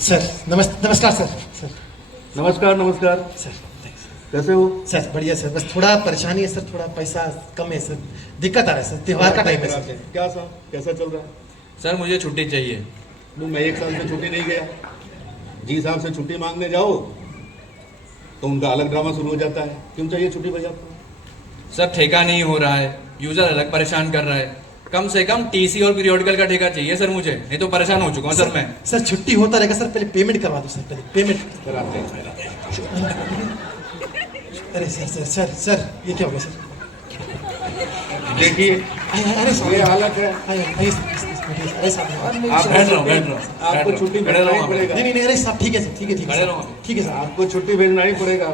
Sir नमस्कार sir. Sir नमस्कार नमस्कार। सर थैंक्स कैसे हो? सर। बढ़िया सर, बस थोड़ा परेशानी है सर, थोड़ा पैसा कम है सर, दिक्कत आ रहा है सर, त्योहार का टाइम है सर। क्या साहब, कैसा चल रहा है? सर मुझे छुट्टी चाहिए। मैं 1 साल से छुट्टी नहीं गया। जी साहब से छुट्टी मांगने जाओ तो उनका अलग ड्रामा शुरू हो जाता है। क्यों चाहिए छुट्टी भाई आपको? सर ठेका नहीं हो रहा है, यूजर अलग परेशान कर रहा है। कम से कम टीसी और पीरियोडिकल का ठेका चाहिए सर मुझे, नहीं तो परेशान हो चुका हूँ सर मैं। सर छुट्टी होता रहेगा सर, पहले पेमेंट करवा दो सर, पहले पेमेंट कराते हैं। अरे सर सर सर सर ये क्या हो गया सर? देखिए अरे सर ये हालत है। अरे साहब आप बैठ रहा हूँ आपको छुट्टी भेजना ही पड़ेगा। नहीं अरे साहब ठीक है सर, ठीक है खड़े रहो। ठीक है सर। आपको छुट्टी भेजना ही पड़ेगा।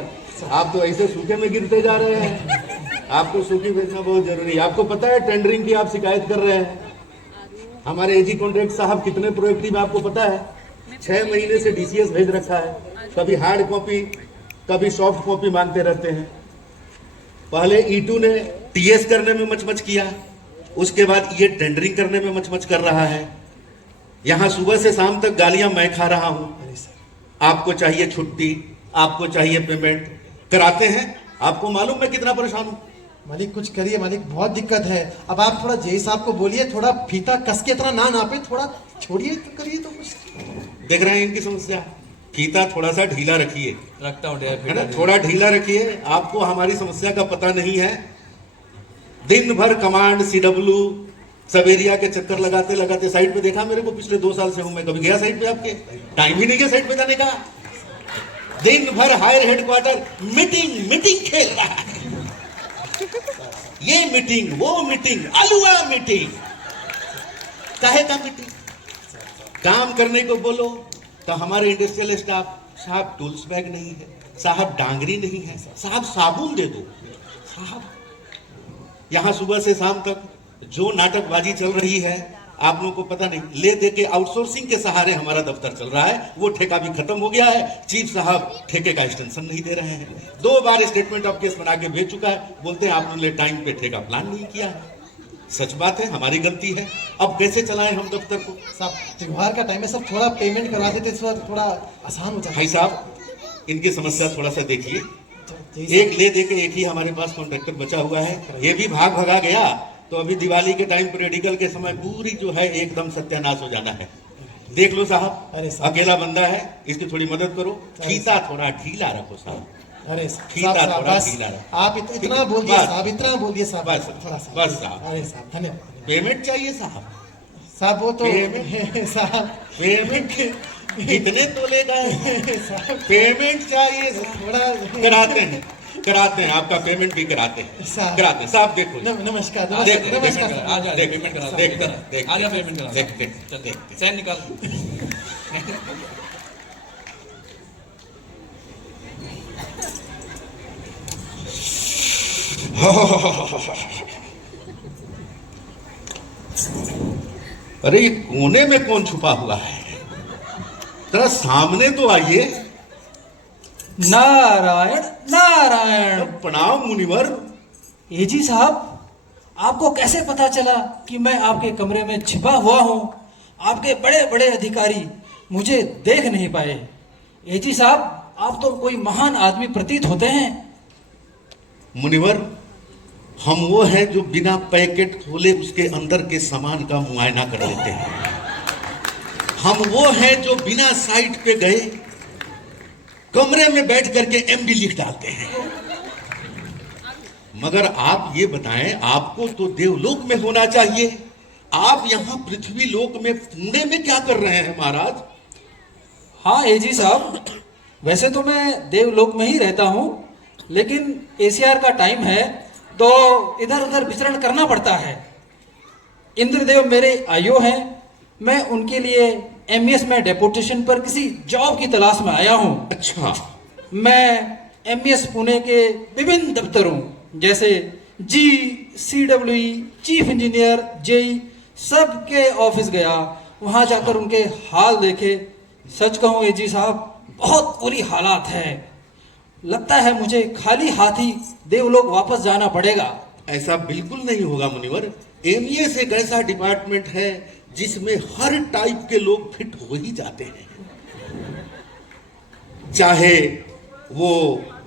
आप तो ऐसे सूखे में गिरते जा रहे हैं। आपको सूखी भेजना बहुत जरूरी है। आपको पता है टेंडरिंग की आप शिकायत कर रहे हैं। हमारे एजी कॉन्ट्रैक्ट साहब कितने प्रोएक्टिव आपको पता है? 6 महीने से डीसीएस भेज रखा है। कभी हार्ड कॉपी कभी सॉफ्ट कॉपी मांगते रहते हैं। पहले E2 ने टीएस करने में मचमच किया, उसके बाद ये टेंडरिंग करने में मचमच कर रहा है। यहां सुबह से शाम तक गालियां मैं खा रहा हूं। अरे सर आपको चाहिए छुट्टी, आपको चाहिए पेमेंट, कराते हैं। आपको मालूम मैं कितना परेशान हूं। मालिक कुछ करिए मालिक, बहुत दिक्कत है। अब आप थोड़ा जय साहब को बोलिए, थोड़ा फीता कस के इतना ना नापे, थोड़ा छोड़िए तो करिए तो कुछ। देख रहे हैं इनकी समस्या। फीता थोड़ा सा ढीला रखिए, रखता हूँ है ना, थोड़ा ढीला रखिए। आपको हमारी समस्या का पता नहीं है। दिन भर कमांड CW सब एरिया के चक्कर लगाते लगाते साइड पे देखा मेरे को, पिछले 2 साल से हूं मैं, कभी गया साइड पे? आपके टाइम ही नहीं गया साइड पे जाने का। दिन भर हायर हेडक्वार्टर मीटिंग खेल रहा है। ये मीटिंग वो मीटिंग, अलुआ मीटिंग। काहे का मीटिंग? काम करने को बोलो तो हमारे इंडस्ट्रियल स्टाफ, साहब टूल्स बैग नहीं है, साहब डांगरी नहीं है, साहब साबुन दे दो। साहब यहां सुबह से शाम तक जो नाटकबाजी चल रही है आप लोगों को पता नहीं। ले दे के आउटसोर्सिंग के सहारे हमारा दफ्तर चल रहा है। वो ठेका भी खत्म हो गया है। चीफ साहब ठेके का एक्सटेंशन नहीं दे रहे हैं। 2 बार स्टेटमेंट ऑफ केस बना के भेज चुका है। बोलते हैं आपने टाइम पे ठेका प्लान नहीं किया है। सच बात है, हमारी गलती है। अब कैसे चलाएं हम दफ्तर को? साहब त्योहार का टाइम है सर, थोड़ा पेमेंट करवा देते सर, थोड़ा आसान हो जाता। भाई साहब इनकी समस्या थोड़ा सा देखिए। जय एक ले दे के एक ही हमारे पास कॉन्ट्रैक्टर बचा हुआ है। ये भी भाग भगा गया तो अभी दिवाली के टाइम पीरियडिकल के समय पूरी जो है एकदम सत्यानाश हो जाना है। देख लो साहब, अरे साहब। अकेला बंदा है, इसकी थोड़ी मदद करो। फीता थोड़ा ढीला रखो साहब। अरे फीता साहब थोड़ा बस ढीला रखो। आप इतना बोल दिए बस। साहब, इतना बोल दिए साहब, बस, थोड़ा सा बस साहब। अरे साहब धन्यवाद पेमेंट चाहिए साहब। साहब। वो तो पेमेंट? साहब पेमेंट कितने तोले गए? साहब पेमेंट चाहिए। थोड़ा कराते हैं आपका पेमेंट भी कराते हैं। साहब। कराते हैं साहब। देखो नमस्कार देख, नमस्कार आ जा पेमेंट करा, देख आ जा पेमेंट करा। देख सैन निकाल। अरे ये कोने में कौन छुपा हुआ है? जरा सामने तो आइए। नारायण नारायण। प्रणाम मुनिवर। एजी साहब, आपको कैसे पता चला कि मैं आपके कमरे में छिपा हुआ हूं? आपके बड़े बड़े अधिकारी मुझे देख नहीं पाए। एजी साहब, आप तो कोई महान आदमी प्रतीत होते हैं। मुनिवर, हम वो हैं जो बिना पैकेट खोले उसके अंदर के सामान का मुआयना कर लेते हैं। हम वो हैं जो बिना साइट पे गए कमरे में बैठ करके MD लिख डालते हैं। मगर आप ये बताएं, आपको तो देवलोक में होना चाहिए। आप यहां पृथ्वी लोक में पुणे में क्या कर रहे हैं महाराज? हाँ एजी साहब, वैसे तो मैं देवलोक में ही रहता हूं, लेकिन ACR का टाइम है तो इधर उधर विचरण करना पड़ता है। इंद्रदेव मेरे आयो हैं, मैं उनके लिए MES में डेपुटेशन पर किसी जॉब की तलाश में आया हूं। अच्छा। मैं MES पुणे के विभिन्न दफ्तरों जैसे GCWE, चीफ इंजीनियर, JE सब के ऑफिस गया। वहां जाकर उनके हाल देखे। सच कहूं एजी साहब, बहुत बुरी हालात है। लगता है मुझे खाली हाथ ही देवलोक वापस जाना पड़ेगा। ऐसा बिल्कुल नहीं होगा मुनिवर। MES एक ऐसा डिपार्टमेंट है जिसमें हर टाइप के लोग फिट हो ही जाते हैं। चाहे वो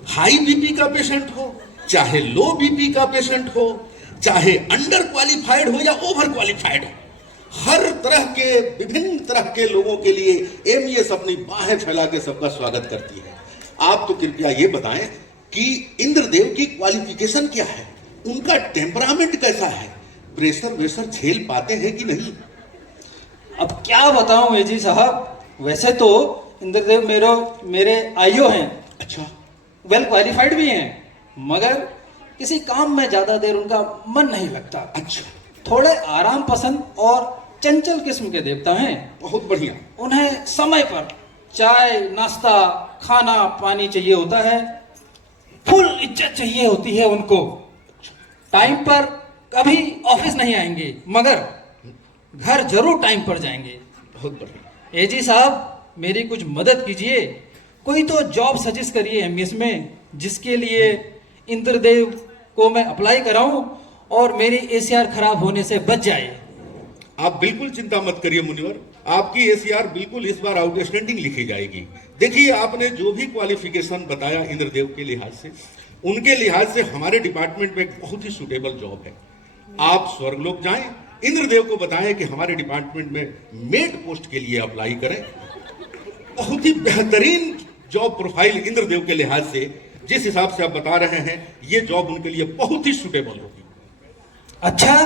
हाई बीपी का पेशेंट हो, चाहे लो बीपी का पेशेंट हो, चाहे अंडर क्वालिफाइड हो या ओवर क्वालिफाइड हो, हर तरह के विभिन्न तरह के लोगों के लिए एमईएस अपनी बाहें फैला के सबका स्वागत करती है। आप तो कृपया ये बताएं कि इंद्रदेव की क्वालिफिकेशन क्या है, उनका टेम्परामेंट कैसा है, प्रेशर वेशर झेल पाते हैं कि नहीं? अब क्या बताऊं एजी साहब, वैसे तो इंद्रदेव मेरे आईओ हैं, अच्छा, वेल क्वालिफाइड भी हैं, मगर किसी काम में ज्यादा देर उनका मन नहीं लगता। अच्छा, थोड़े आराम पसंद और चंचल किस्म के देवता हैं। बहुत बढ़िया। उन्हें समय पर चाय नाश्ता खाना पानी चाहिए होता है, फुल इज्जत चाहिए होती है उनको। टाइम पर कभी ऑफिस नहीं आएंगे, मगर घर जरूर टाइम पर जाएंगे। बहुत बढ़िया। एजी साहब मेरी कुछ मदद कीजिए, कोई तो जॉब सजेस्ट करिए एमईएस में, जिसके लिए इंद्रदेव को मैं अप्लाई कराऊं और मेरी एसीआर खराब होने से बच जाए। आप बिल्कुल चिंता मत करिए मुनिवर, आपकी एसीआर बिल्कुल इस बार आउटस्टैंडिंग लिखी जाएगी। देखिए, आपने जो भी क्वालिफिकेशन बताया इंद्रदेव के लिहाज से, उनके लिहाज से हमारे डिपार्टमेंट में एक बहुत ही सुटेबल जॉब है। आप स्वर्गलोक जाएं, इंद्रदेव को बताएं कि हमारे डिपार्टमेंट में मेड पोस्ट के लिए अप्लाई करें। बहुत ही बेहतरीन जॉब प्रोफाइल इंद्रदेव के लिहाज से, जिस हिसाब से आप बता रहे हैं, ये जॉब उनके लिए बहुत ही सुटेबल होगी। अच्छा,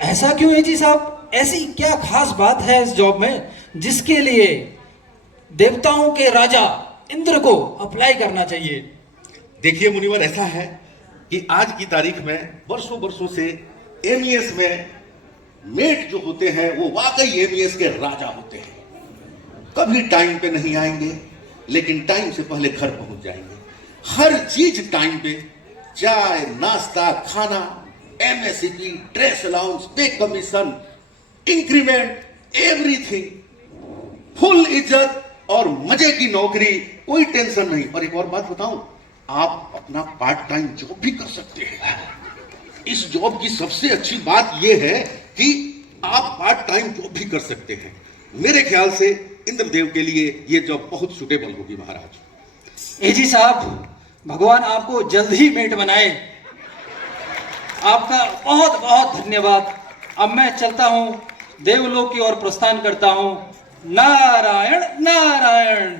ऐसा क्यों है जी साहब? ऐसी क्या खास बात है इस जॉब में जिसके लिए देवताओं के राजा इंद्र को अप्लाई करना चाहिए? देखिए मुनिवर, ऐसा है कि आज की तारीख में वर्षों वर्षों से एमईएस में मेट जो होते हैं वो वाकई एमईएस के राजा होते हैं। कभी टाइम पे नहीं आएंगे, लेकिन टाइम से पहले घर पहुंच जाएंगे। हर चीज टाइम पे, चाय नाश्ता खाना, एमएससीपी, ड्रेस अलाउंस, पे कमीशन, इंक्रीमेंट, एवरीथिंग, फुल इज्जत और मजे की नौकरी, कोई टेंशन नहीं। और एक और बात बताऊं, आप अपना पार्ट टाइम जॉब भी कर सकते हैं। इस जॉब की सबसे अच्छी बात यह है कि आप पार्ट टाइम जॉब भी कर सकते हैं। मेरे ख्याल से इंद्रदेव के लिए यह जॉब बहुत सुटेबल होगी महाराज। एजी साहब, भगवान आपको जल्द ही मेट बनाए। आपका बहुत बहुत धन्यवाद। अब मैं चलता हूं, देवलोक की ओर प्रस्थान करता हूं। नारायण नारायण।